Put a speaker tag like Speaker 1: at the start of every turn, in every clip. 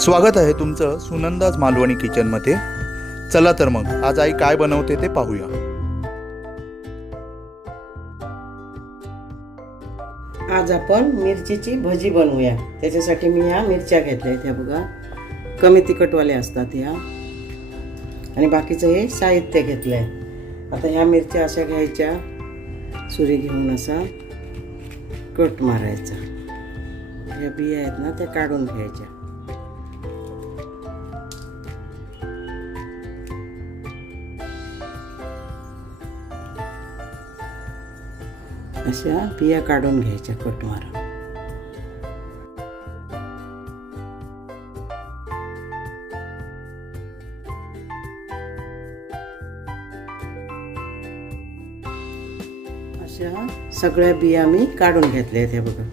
Speaker 1: स्वागत आहे तुमचं सुनंदाज मालवणी किचनमध्ये. चला तर मग आज आई काय बनवते ते पाहूया.
Speaker 2: आज आपण मिरचीची भजी बनवूया. त्याच्यासाठी मी ह्या मिरच्या घेतल्या आहेत ह्या बघा. कमी तिखटवाल्या असतात ह्या आणि बाकीचं हे साहित्य घेतलं आहे आता ह्या मिरच्या अशा घ्यायच्या. सुरी घेऊन असा कट मारायचा. ह्या बिया आहेत ना त्या काढून घ्यायच्या. अशा बिया काढून घ्यायच्या कट मारून अशा सगळ्या बिया मी काढून घेतल्या आहेत ह्या बघा.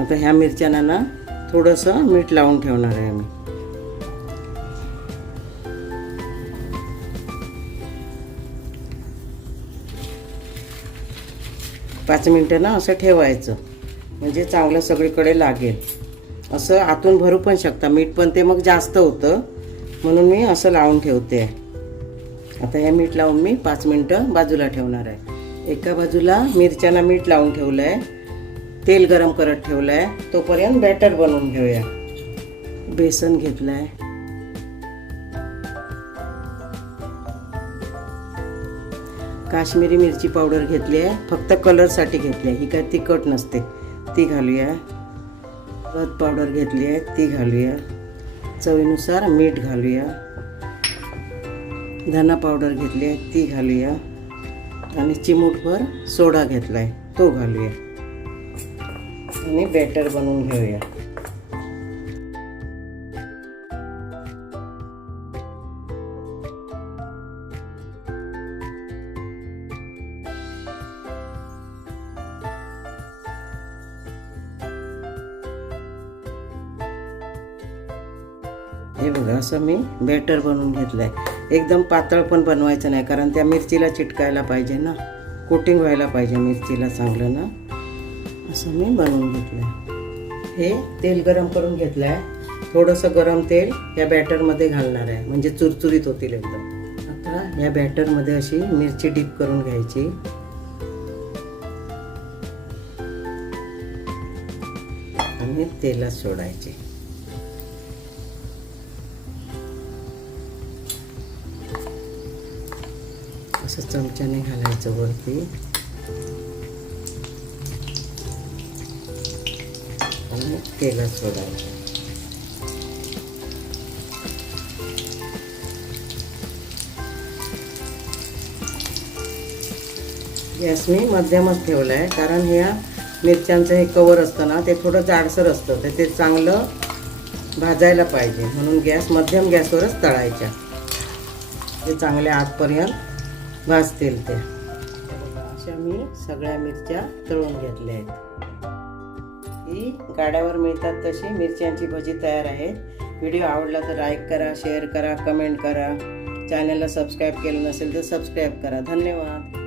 Speaker 2: आता ह्या मिरच्यांना ना थोडंसं मीठ लावून ठेवणार आहे आम्ही. पाच मिनटं ना असं ठेवायचं. म्हणजे चांगलं सगळीकडे लागेल. असं आतून भरू पण शकता. मीठ पण ते मग जास्त होतं. म्हणून मी असं लावून ठेवते. आता हे मीठ लावून मी पाच मिनटं बाजूला ठेवणार आहे. एका बाजूला मिरच्यांना मीठ लावून ठेवलं आहे तेल गरम करत ठेवलं आहे तोपर्यंत बॅटर बनवून घेऊया. बेसन घेतलं आहे काश्मीरी मिरची पावडर घेतली आहे. फक्त कलरसाठी घेतली आहे. ही काय तिखट नसते. ती घालूया. हळद पावडर घेतली आहे. ती घालूया. चवीनुसार मीठ घालूया. धना पावडर घेतली आहे. ती घालूया. आणि चिमूटभर सोडा घेतला आहे तो घालूया. आणि बॅटर बनवून घेऊया. हे बघा असं मी बॅटर बनवून घेतलं आहे एकदम पातळ पण बनवायचं नाही कारण त्या मिरचीला चिटकायला पाहिजे ना. कोटिंग व्हायला पाहिजे मिरचीला चांगलं ना. असं मी बनवून घेतलं आहे हे तेल गरम करून घेतलं आहे थोडंसं गरम तेल या बॅटरमध्ये घालणार आहे. म्हणजे चुरचुरीत होतील एकदम. आता या बॅटरमध्ये अशी मिरची डीप करून घ्यायची. आणि तेलात सोडायची. असं चमच्याने घालायचं वरती. आणि तेलात सोडायचं. गॅस मी मध्यमच ठेवला आहे कारण ह्या मिरच्यांचं हे कवर असतं ना ते थोडं जाडसर असतं तर ते चांगलं भाजायला पाहिजे. म्हणून गॅस मध्यम गॅसवरच तळायच्या. ते चांगल्या आतपर्यंत भाजतील ते अशा मी सगळ्या मिरच्या तळून घेतल्या आहेत. ही गाड्यावर मिळतात तशी. मिरच्यांची भजी तयार आहे व्हिडिओ आवडला तर लाईक करा शेअर करा कमेंट करा. चॅनलला सबस्क्राईब केलं नसेल तर सबस्क्राईब करा. धन्यवाद.